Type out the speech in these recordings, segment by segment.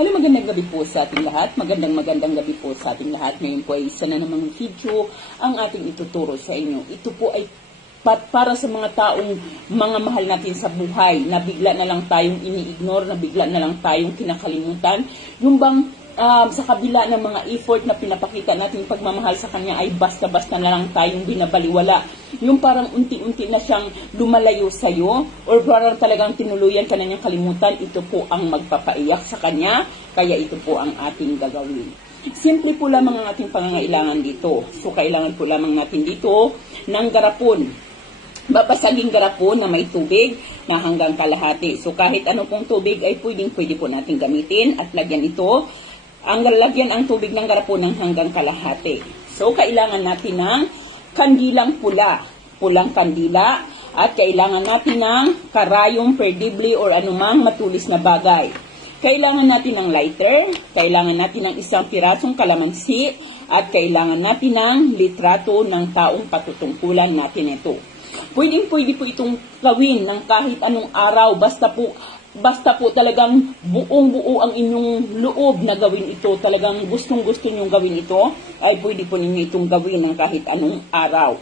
Hello, magandang gabi po sa ating lahat. Magandang magandang gabi po sa ating lahat. Ngayon po ay isa na namang video ang ating ituturo sa inyo. Ito po ay para sa mga taong mga mahal natin sa buhay na bigla na lang tayong ini-ignore, na bigla na lang tayong kinakalimutan. Yung bang um, sa kabila ng mga effort na pinapakita natin pagmamahal sa kanya ay basta-basta na lang tayong binabaliwala. Yung parang unti-unti na siyang lumalayo sa'yo or parang talagang tinuluyan ka na niyang kalimutan, ito po ang magpapaiyak sa kanya, kaya ito po ang ating gagawin. Simple po lamang ang ating pangangailangan dito. So, kailangan po lamang natin dito ng garapon babasaging garapon na may tubig na hanggang kalahati. So kahit ano pong tubig ay pwedeng pwede po natin gamitin at lagyan ito. Ang lagyan ang tubig ng garapon ng hanggang kalahati. So kailangan natin ng kandilang pula, pulang kandila at kailangan natin ng karayong perdibli or anumang matulis na bagay. Kailangan natin ng lighter, kailangan natin ng isang pirasong kalamansi, at kailangan natin ng litrato ng taong patutungkulan natin ito. Pwedeng pwede po itong gawin ng kahit anong araw basta po basta po talagang buong buo ang inyong loob na gawin ito, talagang gustong gusto nyong gawin ito, ay pwede po ninyo itong gawin ng kahit anong araw.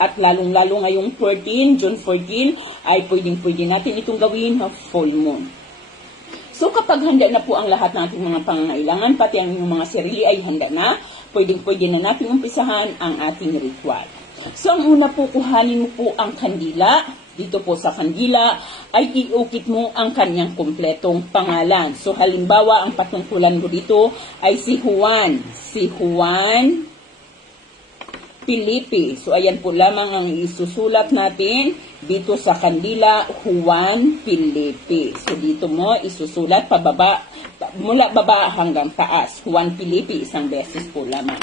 At lalong-lalo ngayong 14, June 14, ay pwedeng pwede natin itong gawin na full moon. So kapag handa na po ang lahat ng ating mga pangangailangan, pati ang inyong mga sarili ay handa na, pwedeng pwede na natin umpisahan ang ating ritual. So, ang una po, kuhanin mo po ang kandila. Dito po sa kandila ay iukit mo ang kanyang kumpletong pangalan. So, halimbawa, ang patungkulan mo dito ay si Juan. Si Juan Pilipi. So, ayan po lamang ang isusulat natin dito sa kandila, Juan Pilipi. So, dito mo isusulat pababa, mula baba hanggang taas. Juan Pilipi, isang beses po lamang.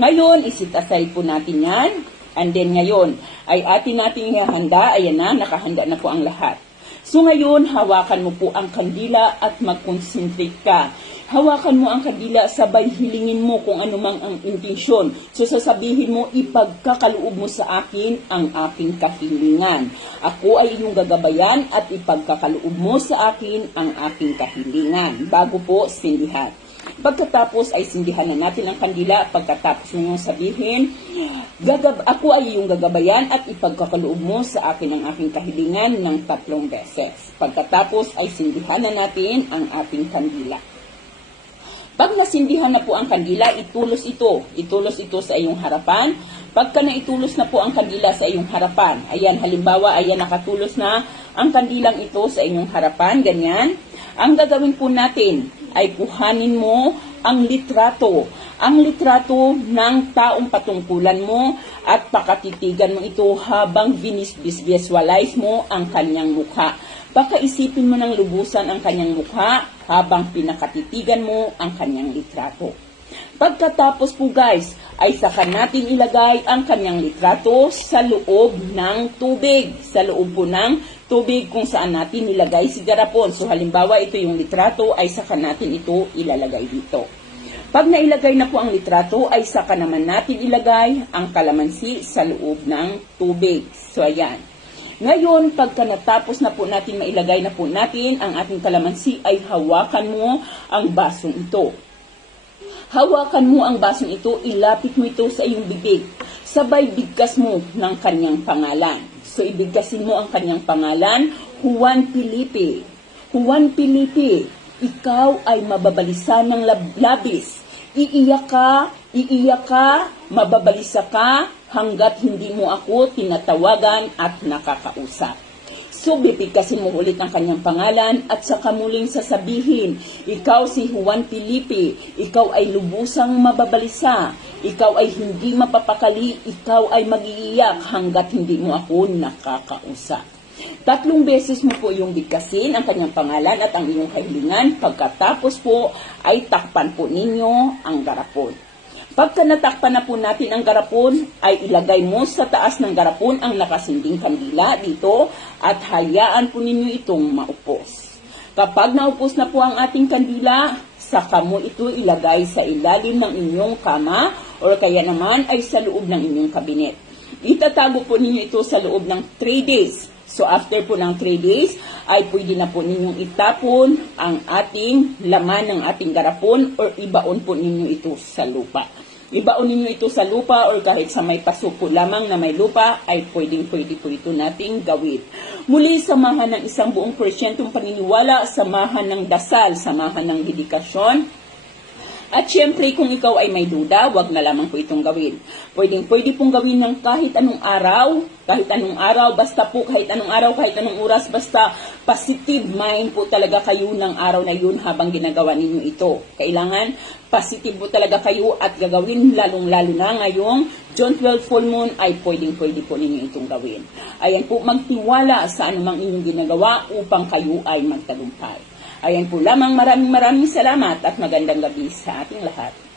Ngayon, isit aside po natin yan. And then ngayon, ay atin nating ihahanda. Ayan na, nakahanda na po ang lahat. So ngayon, hawakan mo po ang kandila at mag-concentrate ka. Hawakan mo ang kandila, sabay hilingin mo kung ano ang intensyon. So sasabihin mo, ipagkakaloob mo sa akin ang aking kahilingan. Ako ay iyong gagabayan at ipagkakaloob mo sa akin ang aking kahilingan. Bago po, sindihan. Pagkatapos ay sindihan na natin ang kandila. Pagkatapos mo sabihin, gagab ako ay iyong gagabayan at ipagkakaloob mo sa akin ang aking kahilingan ng tatlong beses. Pagkatapos ay sindihan na natin ang ating kandila. Pag nasindihan na po ang kandila, itulos ito. Itulos ito sa iyong harapan. Pagka naitulos na po ang kandila sa iyong harapan, ayan, halimbawa, ayan, nakatulos na ang kandilang ito sa inyong harapan, ganyan. Ang gagawin po natin ay kuhanin mo ang litrato. Ang litrato ng taong patungkulan mo at pakatitigan mo ito habang visualize mo ang kanyang mukha. Pakaisipin mo ng lubusan ang kanyang mukha habang pinakatitigan mo ang kanyang litrato. Pagkatapos po guys, ay saka natin ilagay ang kanyang litrato sa loob ng tubig. Sa loob po ng tubig kung saan natin nilagay si garapon. So halimbawa ito yung litrato ay saka natin ito ilalagay dito. Pag nailagay na po ang litrato ay saka naman natin ilagay ang kalamansi sa loob ng tubig. So ayan. Ngayon, pagka natapos na po natin mailagay na po natin ang ating kalamansi ay hawakan mo ang basong ito. Hawakan mo ang basong ito, ilapit mo ito sa iyong bibig. Sabay bigkas mo ng kanyang pangalan. So, ibigkasin mo ang kanyang pangalan, Juan Felipe. Juan Felipe, ikaw ay mababalisa ng lab- labis. Iiyak ka, iiyak ka, mababalisa ka, hanggat hindi mo ako tinatawagan at nakakausap. So, bibigkasin mo ulit ang kanyang pangalan at saka muling sasabihin, ikaw si Juan Felipe, ikaw ay lubusang mababalisa, ikaw ay hindi mapapakali, ikaw ay magiiyak hanggat hindi mo ako nakakausap. Tatlong beses mo po yung bigkasin ang kanyang pangalan at ang iyong kahilingan. Pagkatapos po ay takpan po ninyo ang garapon. Pagka natakpan na po natin ang garapon, ay ilagay mo sa taas ng garapon ang nakasinding kandila dito at hayaan po ninyo itong maupos. Kapag naupos na po ang ating kandila, saka mo ito ilagay sa ilalim ng inyong kama o kaya naman ay sa loob ng inyong kabinet. Itatago po ninyo ito sa loob ng 3 days. So after po ng 3 days, ay pwede na po ninyong itapon ang ating laman ng ating garapon or ibaon po ninyo ito sa lupa. Ibaon ninyo ito sa lupa or kahit sa may paso po lamang na may lupa ay pwedeng pwede po ito nating gawin. Muli, samahan ng isang buong Krisyentong paniniwala, samahan ng dasal, samahan ng dedikasyon, at syempre, kung ikaw ay may duda, wag na lamang po itong gawin. Pwedeng pwede pong gawin ng kahit anong araw, kahit anong araw, basta po kahit anong araw, kahit anong oras, basta positive mind po talaga kayo ng araw na yun habang ginagawa ninyo ito. Kailangan positive po talaga kayo at gagawin lalong-lalo na ngayong John 12 full moon ay pwedeng pwede po ninyo itong gawin. Ayan po, magtiwala sa anumang inyong ginagawa upang kayo ay magtagumpay. Ayan po lamang maraming maraming salamat at magandang gabi sa ating lahat.